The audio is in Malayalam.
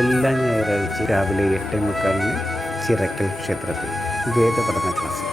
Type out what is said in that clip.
എല്ലാ ഞായറാഴ്ച രാവിലെ എട്ടേ മുക്കാലിന് ചിറക്കൽ ക്ഷേത്രത്തിൽ വേദപഠന ക്ലാസ്.